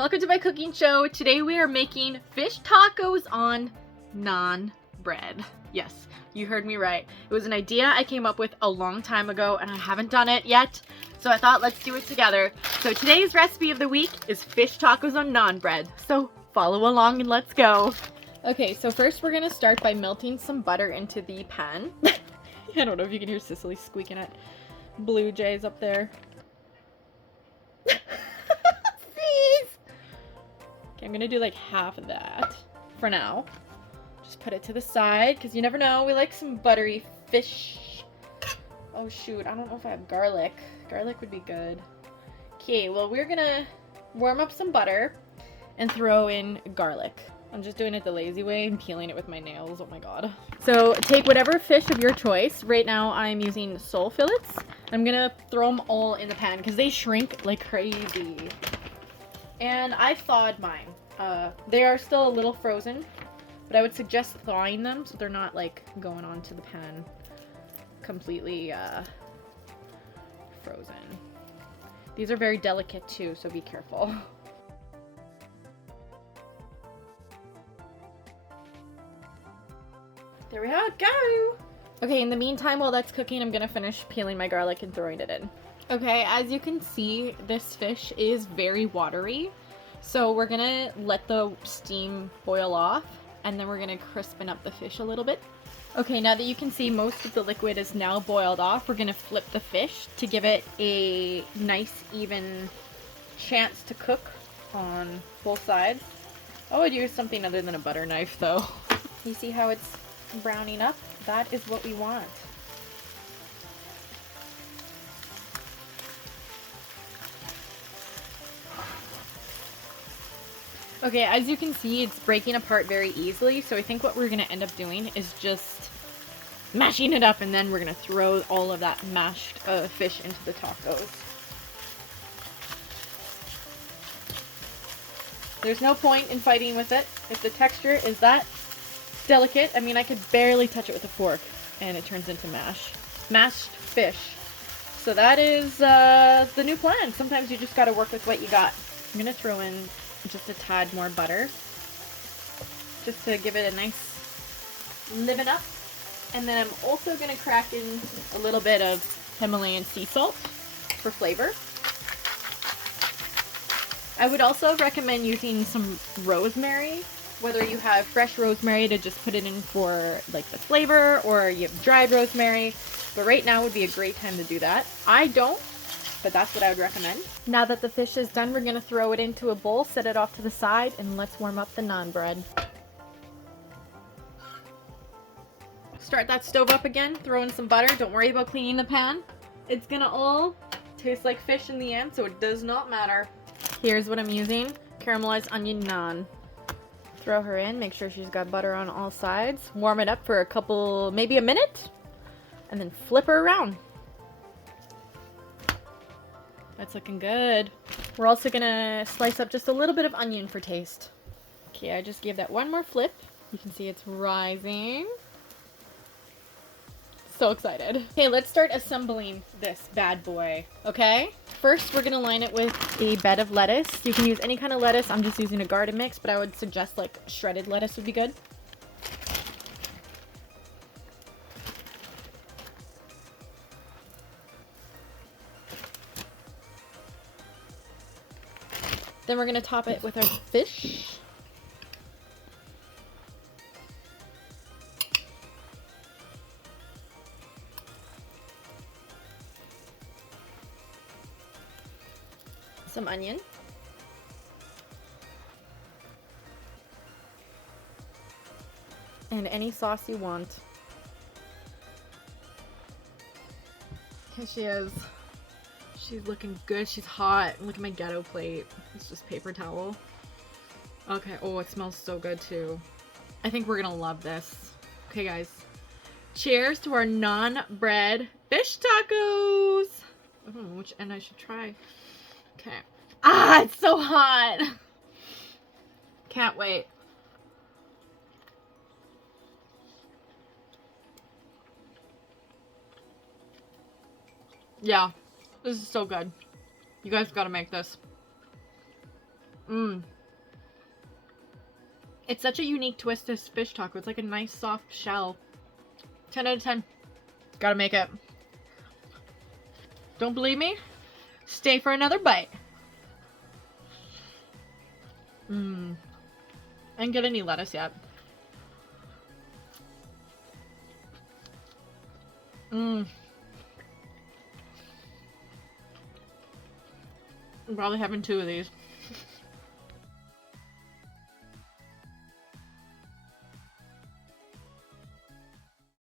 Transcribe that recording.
welcome to my cooking show. Today we are making fish tacos on naan bread. Yes, you heard me right. It was an idea I came up with a long time ago and I haven't done it yet. So I thought let's do it together. So today's recipe of the week is fish tacos on naan bread. So follow along and let's go. Okay, so first we're gonna start by melting some butter into the pan. I don't know if you can hear Cicely squeaking at blue jays up there. Okay, I'm gonna do like half of that for now. Just put it to the side because you never know. We like some buttery fish. Oh shoot, I don't know if I have garlic. Garlic would be good. Okay, well we're gonna warm up some butter and throw in garlic. I'm just doing it the lazy way and peeling it with my nails. Oh my god. So take whatever fish of your choice. Right now I'm using sole fillets. I'm gonna throw them all in the pan because they shrink like crazy. And I thawed mine. They are still a little frozen, but I would suggest thawing them so they're not like going onto the pan completely frozen. These are very delicate too, so be careful. There we go. Okay, in the meantime, while that's cooking, I'm gonna finish peeling my garlic and throwing it in. Okay, as you can see, this fish is very watery. So we're gonna let the steam boil off and then we're gonna crispen up the fish a little bit. Okay, now that you can see most of the liquid is now boiled off, we're gonna flip the fish to give it a nice even chance to cook on both sides. I would use something other than a butter knife though. You see how it's browning up? That is what we want. Okay, as you can see, it's breaking apart very easily, so I think what we're going to end up doing is just mashing it up, and then we're going to throw all of that mashed fish into the tacos. There's no point in fighting with it. If the texture is that delicate, I mean, I could barely touch it with a fork, and it turns into mashed fish. So that is the new plan. Sometimes you just got to work with what you got. I'm going to throw in just a tad more butter just to give it a nice liven up, and then I'm also going to crack in a little bit of Himalayan sea salt for flavor. I would also recommend using some rosemary, whether you have fresh rosemary to just put it in for like the flavor, or you have dried rosemary, but right now would be a great time to do that. I don't, but that's what I would recommend. Now that the fish is done, we're gonna throw it into a bowl, set it off to the side, and let's warm up the naan bread. Start that stove up again, throw in some butter. Don't worry about cleaning the pan. It's gonna all taste like fish in the end, so it does not matter. Here's what I'm using, caramelized onion naan. Throw her in, make sure she's got butter on all sides. Warm it up for a couple, maybe a minute, and then flip her around. That's looking good. We're also gonna slice up just a little bit of onion for taste. Okay, I just gave that one more flip. You can see it's rising. So excited. Okay, let's start assembling this bad boy, okay? First, we're gonna line it with a bed of lettuce. You can use any kind of lettuce. I'm just using a garden mix, but I would suggest like shredded lettuce would be good. Then we're gonna top it with our fish. Some onion. And any sauce you want. Here she is. She's looking good. She's hot. Look at my ghetto plate. It's just paper towel. Okay. Oh, it smells so good too. I think we're gonna love this. Okay, guys. Cheers to our naan bread fish tacos. I don't know which end I should try. Okay. Ah, it's so hot. Can't wait. Yeah, this is so good. You guys gotta make this. Mmm. It's such a unique twist to fish taco. It's like a nice soft shell. 10 out of 10. Gotta make it. Don't believe me? Stay for another bite. Mmm. I didn't get any lettuce yet. Mmm. I'm probably having 2 of these.